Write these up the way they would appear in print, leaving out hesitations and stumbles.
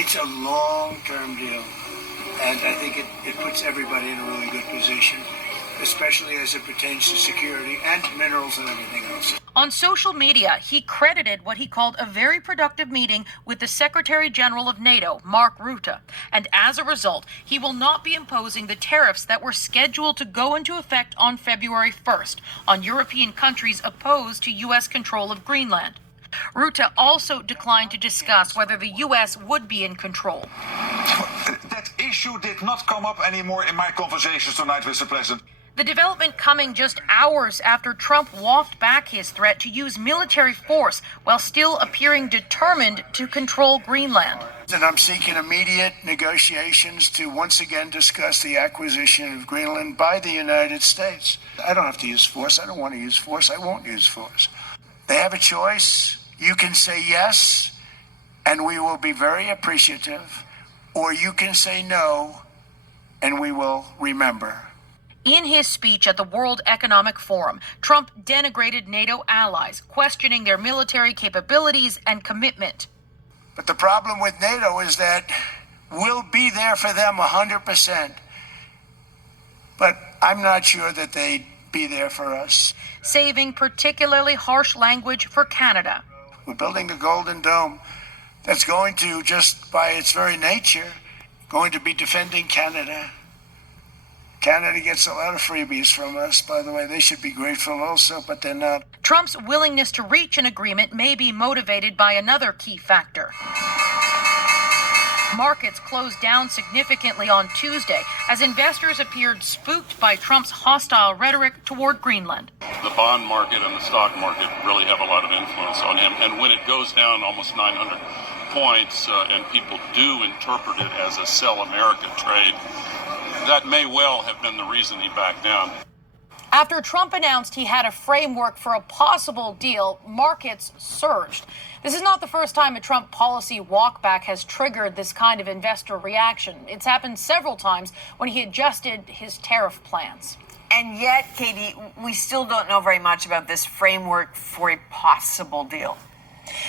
It's a long-term deal, and I think it puts everybody in a really good position, especially as it pertains to security and minerals and everything else. On social media, he credited what he called a very productive meeting with the Secretary General of NATO, Mark Rutte, and as a result, he will not be imposing the tariffs that were scheduled to go into effect on February 1st on European countries opposed to U.S. control of Greenland. Rutte also declined to discuss whether the U.S. would be in control. That issue did not come up anymore in my conversations tonight, Mr. President. The development coming just hours after Trump walked back his threat to use military force while still appearing determined to control Greenland. And I'm seeking immediate negotiations to once again discuss the acquisition of Greenland by the United States. I don't have to use force. I don't want to use force. I won't use force. They have a choice. You can say yes, and we will be very appreciative, or you can say no, and we will remember. In his speech at the World Economic Forum, Trump denigrated NATO allies, questioning their military capabilities and commitment. But the problem with NATO is that we'll be there for them 100%. But I'm not sure that they'd be there for us. Saving particularly harsh language for Canada. We're building a golden dome that's going to, just by its very nature, going to be defending Canada. Canada gets a lot of freebies from us, by the way. They should be grateful also, but they're not. Trump's willingness to reach an agreement may be motivated by another key factor. Markets closed down significantly on Tuesday as investors appeared spooked by Trump's hostile rhetoric toward Greenland. The bond market and the stock market really have a lot of influence on him. And when it goes down almost 900 points and people do interpret it as a sell America trade, that may well have been the reason he backed down. After Trump announced he had a framework for a possible deal, markets surged. This is not the first time a Trump policy walkback has triggered this kind of investor reaction. It's happened several times when he adjusted his tariff plans. And yet, Katie, we still don't know very much about this framework for a possible deal.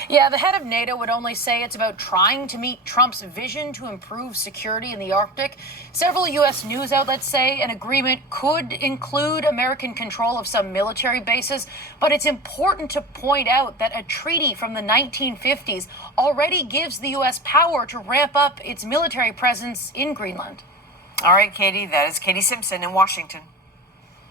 Yeah, the head of NATO would only say it's about trying to meet Trump's vision to improve security in the Arctic. Several U.S. news outlets say an agreement could include American control of some military bases, but it's important to point out that a treaty from the 1950s already gives the U.S. power to ramp up its military presence in Greenland. All right, Katie, that is Katie Simpson in Washington.